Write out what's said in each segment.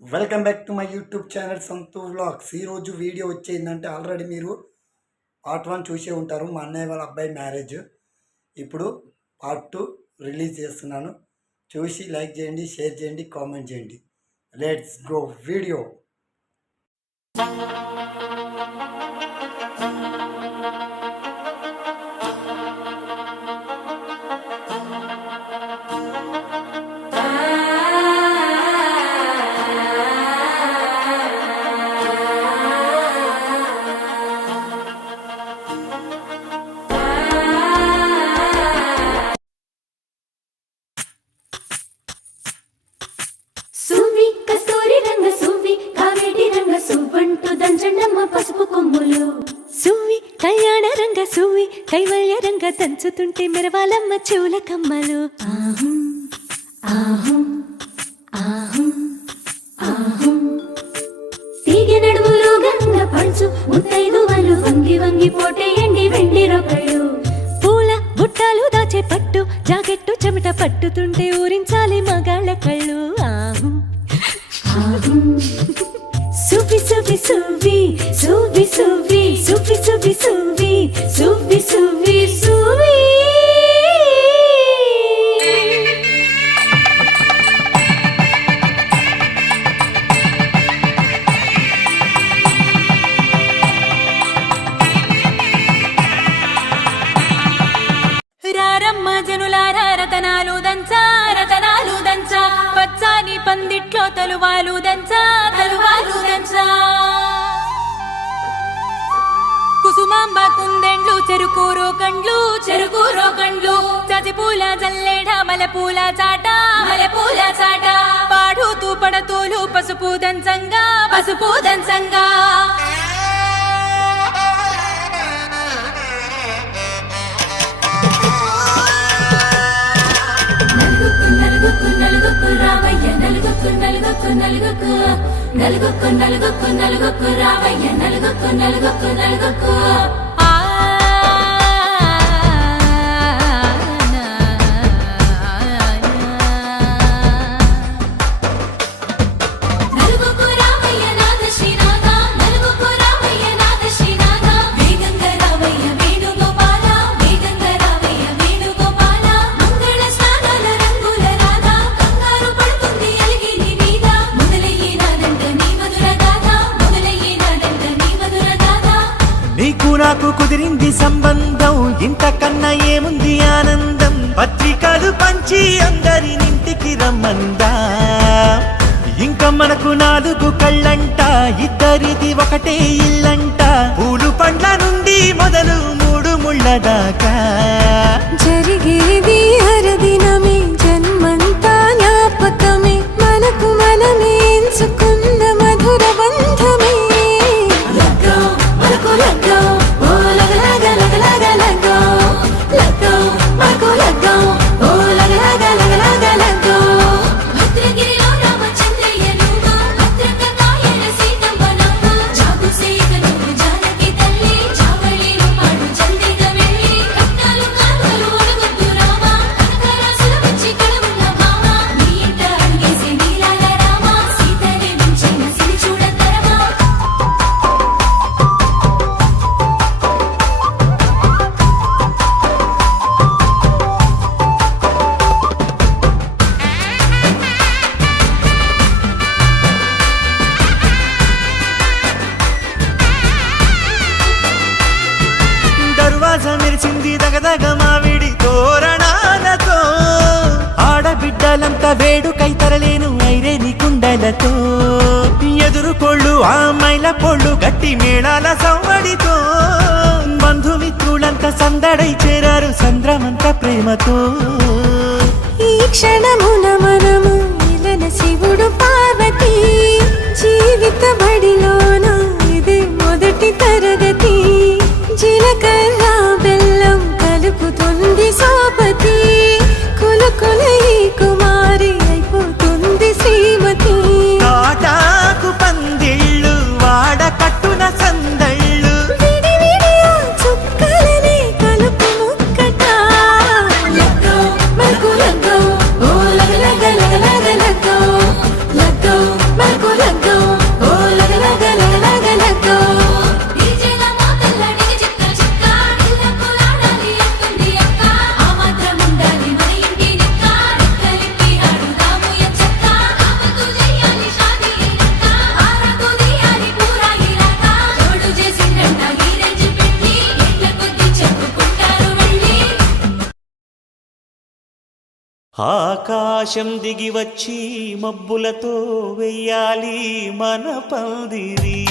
Welcome back to my YouTube channel Santhu vlogs. ఈరోజు video వచ్చేందంటే already మీరు part 1 చూసే ఉంటారు, మా అన్నయ్య వాళ్ళ అబ్బాయి మ్యారేజ్. ఇప్పుడు పార్ట్ 2 రిలీజ్ చేస్తున్నాను. చూసి లైక్ చేయండి, షేర్ చేయండి, కామెంట్ చేయండి. Let's go video. పసుపు కొమ్ములు సువ్వి కళ్యాణ రంగ సువ్వి కైవల్య రంగ దంచుతుంటే మెరవాలమ్మ చెవుల కమ్మలు. ఆహుం ఆహుం ఆహుం ఆహుం తీగ నడుములు గంగ పంచు ముత్తైదువలు వంగి వంగి పోటేయండి వెండి రొకళ్ళు. పూల బుట్టాలు దాచే పట్టు జాకెట్టు చెమట పట్టుతుంటే ఊరించాలి మగాళ్ళ కళ్ళు. ఆహుం ఆహుం సువ్వి సువ్వి సువ్వి సువ్వి సువ్వి సువ్వి సువ్వి సువ్వి సువ్వి సువ్వి సువ్వి రారమ్మ జనులారా రతనాలు దంచా రతనాలు దంచా పచ్చాని పందిట్లో తలువాలు దంచా తలువాలు దంచా. కుసుమాంబ కుందెండ్లు చెరుకూరో కండ్లు చెరుకూరో కండ్లు చజిపూల జల్లేడ మలపూల చాట మలపూల చాట పాడుతూ పడతోలు పసుపు దంచంగా పసుపు దంచంగా. నలుగుకు నలుగుకు రావయ్య నలుగుకు నలుగుకు నలుగుకు నలుగుకు నలుగుకు నలుగుకు రావయ్య నలుగుకు నలుగుకు నలుగుకు. నీకు నాకు కుదిరింది సంబంధం, ఇంతకన్నా ఏముంది ఆనందం. పత్రికలు పంచి అందరినింటికి రమ్మందా, ఇంకా మనకు 4 కళ్ళంట, ఇద్దరిది ఒకటే ఇల్లంట. పూలు పండ్ల నుండి మొదలు 3 ముళ్ళ దాకా జరిగేది హరదినమే జన్మంతా జ్ఞాపకమే మనకు మనమే ఎంచుకున్న మధుర బంధమే. మెరిచింది దగదగ మావిడి తోరణాలతో, ఆడబిడ్డలంతా వేడుకై తరలేను ఐరేని కుండలతో. ఎదురుకోళ్ళు ఆ మైల పోళ్ళు గట్టి మేళాల సవ్వడితో, బంధుమిత్రులంతా సందడై చేరారు సంద్రమంత ప్రేమతో. ఈ క్షణమున మనము ఇలన శివుడు పార్వతి జీవిత బడిలోన ఇది మొదటి తరగతి. జీలకర్ర బెల్లం కలుపుతుంది సోపతి, కులుకుల ఈ కుమారి అయిపోతుంది శ్రీమతి. తాటాకు పందిళ్ళు వాడ కట్టున సందళ్ళు విడివిడియా చుక్కలనే కలుపు ముక్కట. లగ్గో మరుకు లగ్గో ఓ లగ లగ లగ లగ లగ్గో లగ్గో మరుకు ఆకాశం దిగి వచ్చి మబ్బులతో వెయ్యాలి మన పందిరి.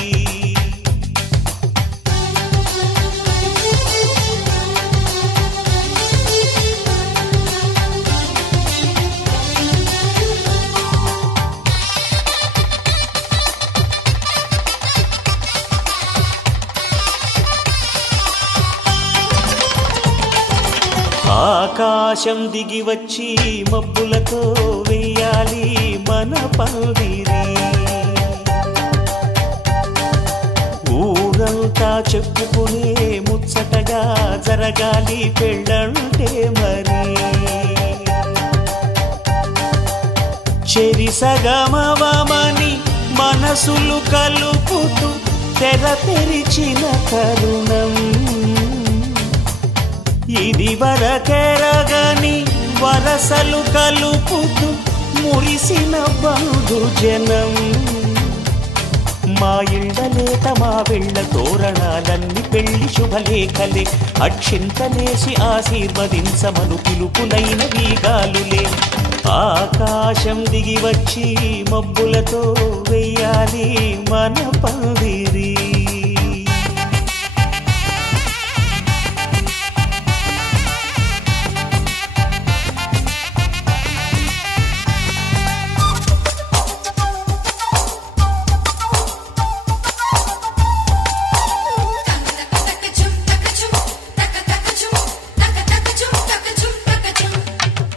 ఆకాశం దిగి వచ్చి మబ్బులతో వెయ్యాలి మన పందిరి. ఊరంతా చెప్పుకునే ముచ్చటగా జరగాలి పెళ్ళంటే మరి. చెరిసగమవమని మనసులు కలుపుతూ తెర తెరిచిన తరుణం. ఇది వరకెరగని వరసలు కలుపుతూ మురిసిన బంధుజనం. మా ఇళ్ళలేత మా వెళ్ళ తోరణాలన్నీ పెళ్లి శుభలేఖలే. అక్షింతలేసి ఆశీర్వదించమను పిలుపులైన వీగాలులే. ఆకాశం దిగి వచ్చి మబ్బులతో వెయ్యాలి మన పందిరి.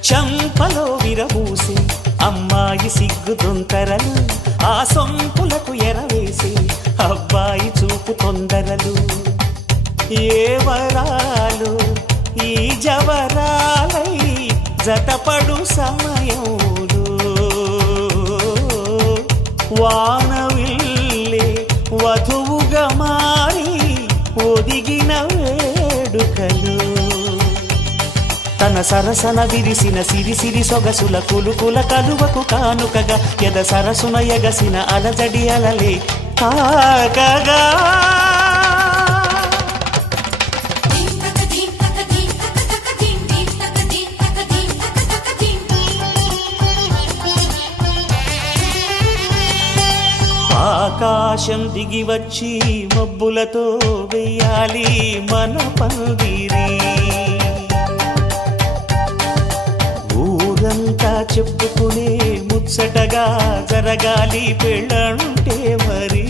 చంపలో విరబూసి అమ్మాయి సిగ్గు దొంతరలు. ఆ సొంపులకు ఎరవేసి అబ్బాయి చూపు తొందరలు. ఏ వరాలు ఈ జవరాలై జతపడు సమయంలో. వానవిల్లే వధువుగా మారి ఒదిగిన వేడుకలు. తన సరసన విరిసిన సిరిసిరి సొగసుల కులుకుల కలువకు కానుకగా ఎద సరసున ఎగసిన అలజడి అలలే తాకగా. ఆకాశం దిగి వచ్చి మబ్బులతో వెయ్యాలి మన పందిరి. ఊరంతా చెప్పుకునే ముచ్చటగా జరగాలి పెళ్ళంటే మరి.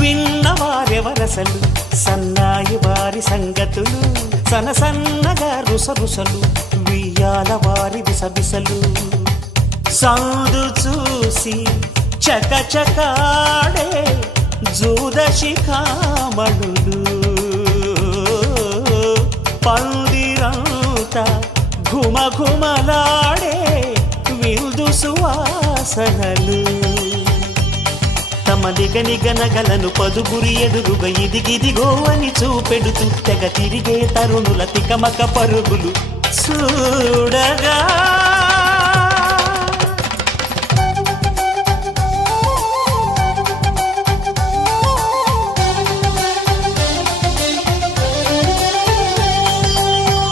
విన్నవారెవరసలు సన్నాయి వారి సంగతులు. సనసన్నగా రుసరుసలు వియ్యాల వారి విసబిసలు. సౌదు చూసి చకచకాడే జూదశిఖామణులు. పందిరంతా ఘుమఘుమలాడే విందు సువాసనలు. తమ నిగనిగనగలను పదుగురి ఎదురుగా ఇదిగిదిగో అని చూపెడుతూ తెగ తిరిగే తరుణుల తికమక పరుగులు చూడగా.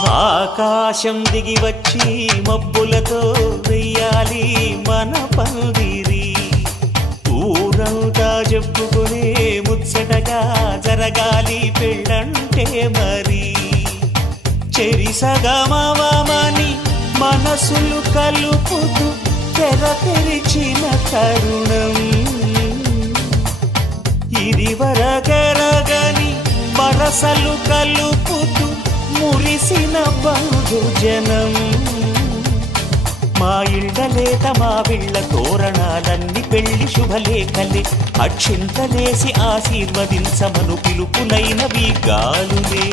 ఆకాశం దిగి వచ్చి మబ్బులతో వెయ్యాలి మన పందిరి. ఊరంతా చెప్పుకునే ముచ్చటగా జరగాలి పెళ్ళంటే మరి. చెరిసగమవమని మనసులు కలుపుతూ తెర తెరిచిన తరుణం. ఇది వరకెరగని వరసలు కలుపుతూ మురిసిన బంధుజనం. మా ఇళ్ళలేత మా వీళ్ళ తోరణాలన్నీ పెళ్లి శుభలేఖలే. అక్షింతలేసి ఆశీర్వదించమను పిలుపులైనవి గాలులే.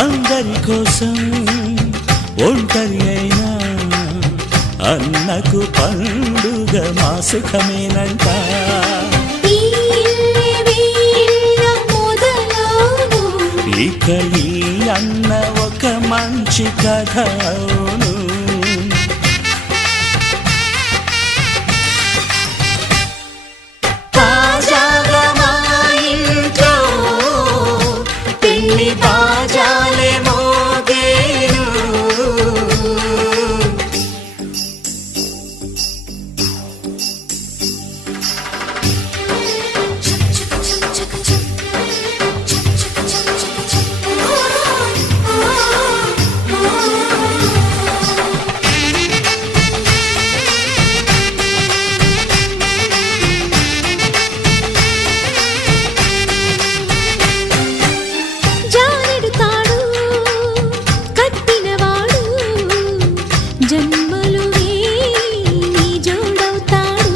అందరి కోసం ఒంటరి అయినా అన్నకు పండుగ మా సుఖమేనంట. ఈ ఇల్లే వీళ్ళ మొదలవును. ఇక ఈ అన్న ఒక మంచి కథ అవును. తాజాగా మా ఇంట్లో పెళ్లి బాజాలే మోగేను. జానెడు తాడు కట్టినవాడు జన్మలు వేయి జోడవుతాడు.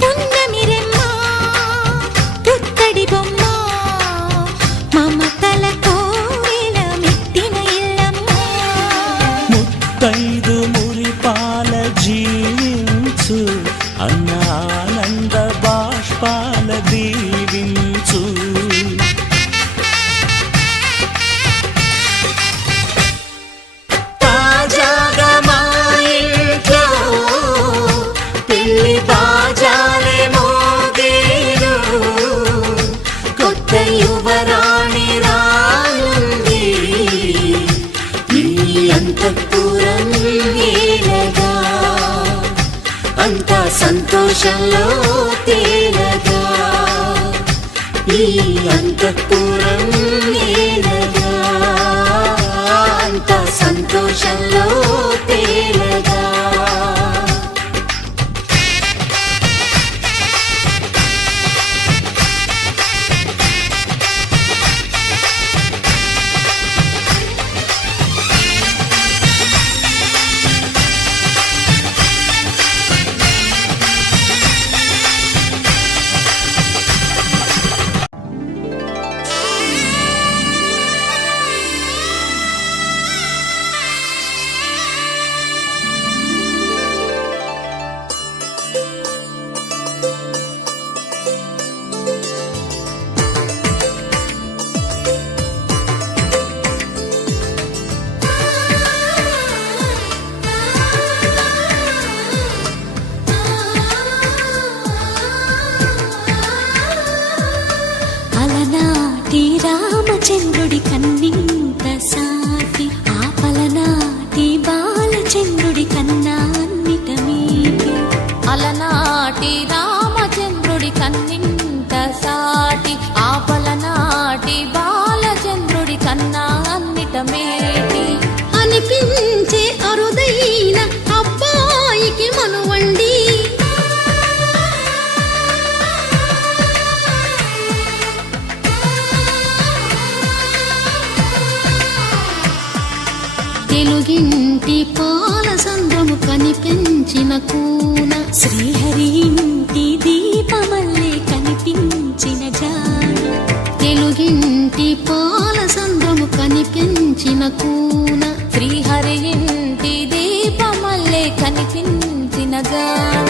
పున్నమిరెమ్మ పుత్తడి బొమ్మ మమతల కోవెల మెట్టిన ఇల్లమ్మ. ముత్తైదు మురిపాల జీవించు అన్న ఆనంద బాష్పాల దీవించు. తాజాగా మా ఇంట్లో పెళ్లి బాజాలే మోగేను. కొత్త యువరాణి రానుంది ఈ అంతఃపురం ఏలగా. అంతా సంతోషంలో తేలగా ఈ అంతఃపురం ఏలగా. అంతా సంతోషంలో తేలగా. అలనాటి రామచంద్రుడి కన్నింత సాటి ఆపలనాటి బాలచంద్రుడి కన్నా అన్నిట మీటి. అలనాటి రామచంద్రుడి కన్నింత సాటి ఆపలనాటి బాలచంద్రుడి కన్నా అన్నిట మేటి. అనిపించే అరుదైన అబ్బాయికి మనువండి తెలుగింటి పాల సంద్రము కనిపించిన కూన. శ్రీహరి ఇంటి దీపమల్లే కనిపించిన జాడ. తెలుగింటి పాల సంద్రము కనిపించిన కూన. శ్రీహరి ఇంటి దీపమల్లే కనిపించిన జాడ.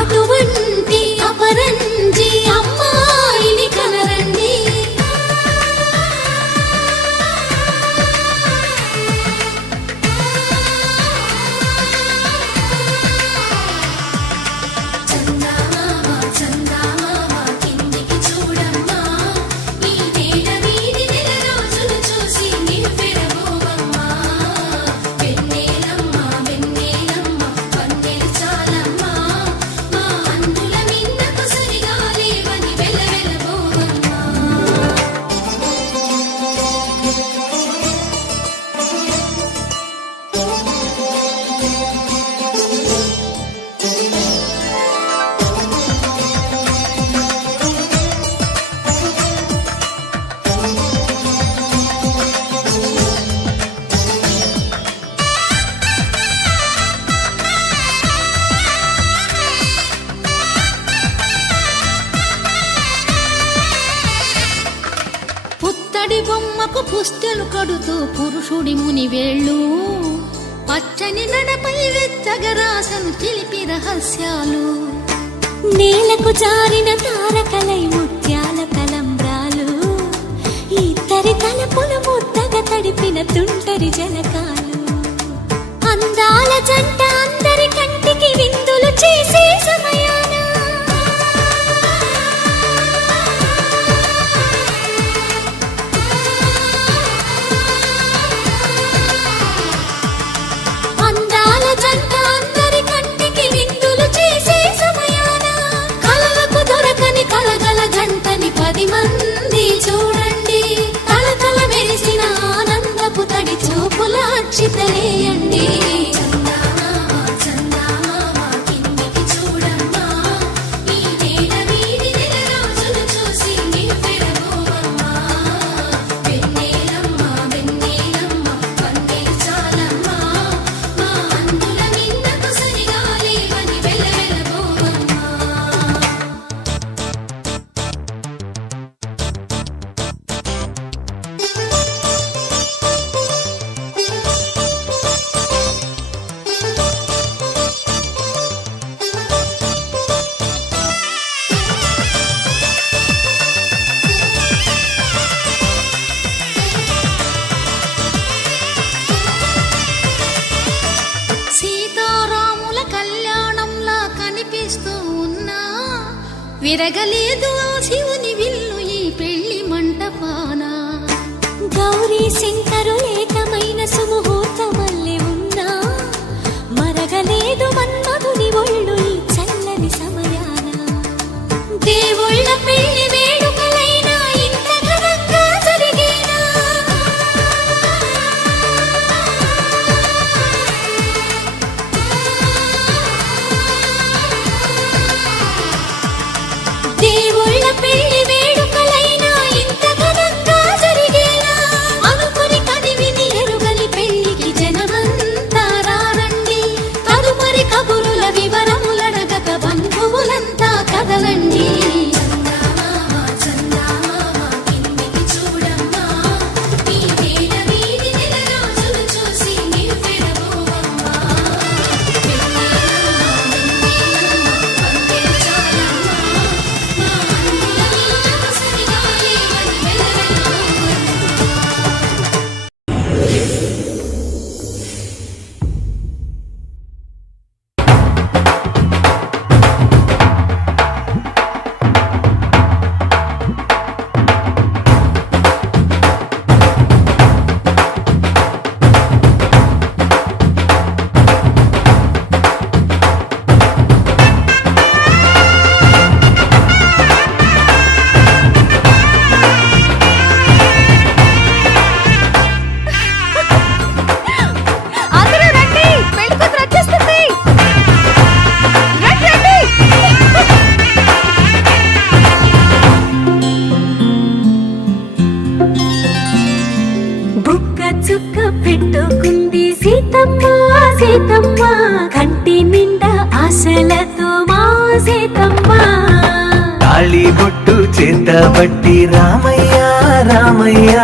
అటువంటి అపరంజి అమ్మాయిని కనరండి. పుత్తడి బొమ్మకు పుస్తెలు కడుతూ పురుషుడి ముని వేళ్ళు పచ్చని నడపై వెచ్చగరాసను చిలిపి రహస్యాలు నేలకు జారిన తారకలై ముత్యాల కలంబ్రాలు ఇద్దరి తలపులు ముద్దగా తడిపిన తుంటరి జలకాలు అందాల జంట అందరి కంటికి విందులు చేసే సమయాన అందాల జంట అందరి కంటికి విందులు చేసే సమయాన కలలకు దొరకని కలగల జంటని 10 మంది చూడండి కలకల మెరిసిన ఆనందపు తడి చూపుల అక్షితలేయండి సీతారాముల కళ్యాణంలా కనిపిస్తూ ఉన్నా విరగలేదు ఆ శివుని విల్లు ఈ పెళ్లి మంటపాన గౌరీ శంకరు ఏకమైన సుముహూర్తమల్లె ఉన్నా మరగలేదు మన్మధుని ఒళ్ళు ఈ చల్లని సమయాన దేవుళ్ళ పెళ్లి వేడుకలైనా ఇంత ఘనంగా జరిగేనా దేవుళ్ళ పెళ్లి వేడుకలైనా ఇంత ఘనంగా జరిగేనా అనుకుని కదివిని ఎరుగని పెళ్లికి జనమంతా రారండి తదుపరి కబురుల వివరములడగక బంధువులంతా కదలండి అందరూ రండి పెళ్లి కూతురు వచ్చేస్తుంది రండి రండి బుక్క చుక్క పెట్టుకుంది సీతమ్మ సీతమ్మ కంటి నిండా ఆశలతో మా సీతమ్మ తాళి బొట్టు చేతబట్టి రామయ్య రామయ్య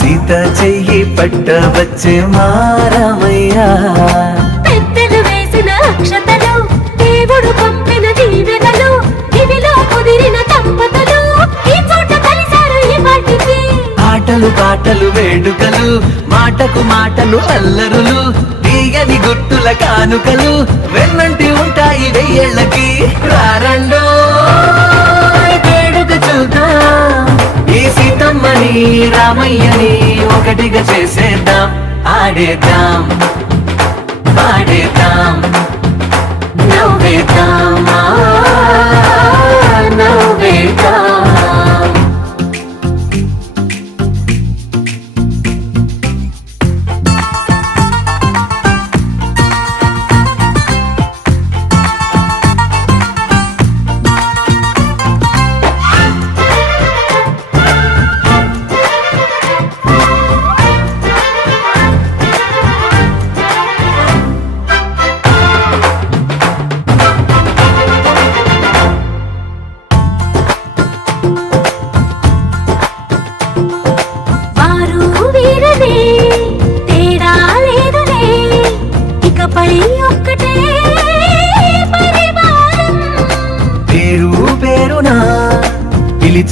సీత చెయ్యి పట్టవచ్చే మా రామయ్య పెద్దలు వేసిన అక్షతలు దేవుడు పంపిన దీవెనలు ఇవిలో కుదిరిన దంపతులు ఈ చోట కలిసారు ఈ వాటికి ఆటలు పాటలు వేడుకలు మాటకు మాటలు అల్లరులు తీయని గుట్టుల కానుకలు వెన్నంటి ఉంటాయి వెయ్యేళ్ళకి రారండో వేడుక చూద్దాం ఈ సీతమ్మని రామయ్యని ఒకటిగా చేసేద్దాం ఆడేద్దాం పాడేద్దాం నవ్వేద్దాం నవ్వేద్దాం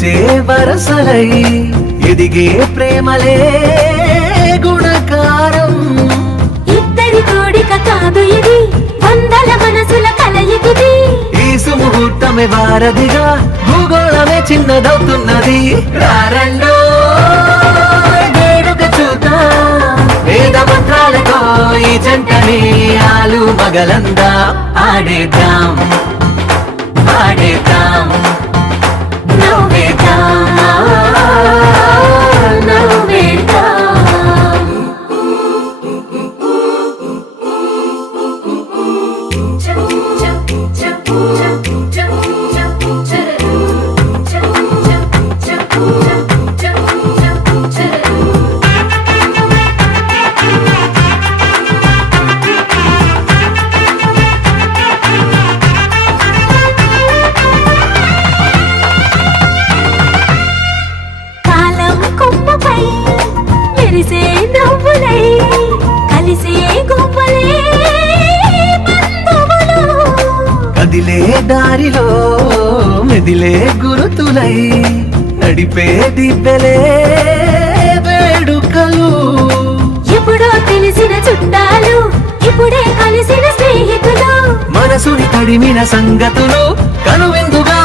విరిసే వరసలై ఎదిగే ప్రేమలే గుణకారం. ఇద్దరి కోడిక కాదు ఇది, వందల మనసుల కలయికిది. ఈ సుముహూర్తమే వారధిగా భూగోళమే చిన్నదవుతున్నది. రారండో వేడుక చూద్దాం, వేద మంత్రాలతో ఈ జంటని ఆలు మగలందా ఆడేద్దాం ఆడేద్దాం నవ్వేద్దాం నవ్వేద్దాం. కాలం కొమ్మపై మెరిసే నవ్వులై కలిసే గువ్వలే బంధువులు. కదిలే దారిలో మెదిలే గురుతులై నడిపే దిబ్బెలే వేడుకలు. ఎప్పుడో తెలిసిన చుట్టాలు, ఇప్పుడే కలిసిన స్నేహితులు. మనసుని తడిమిన సంగతులు కనువిందుగా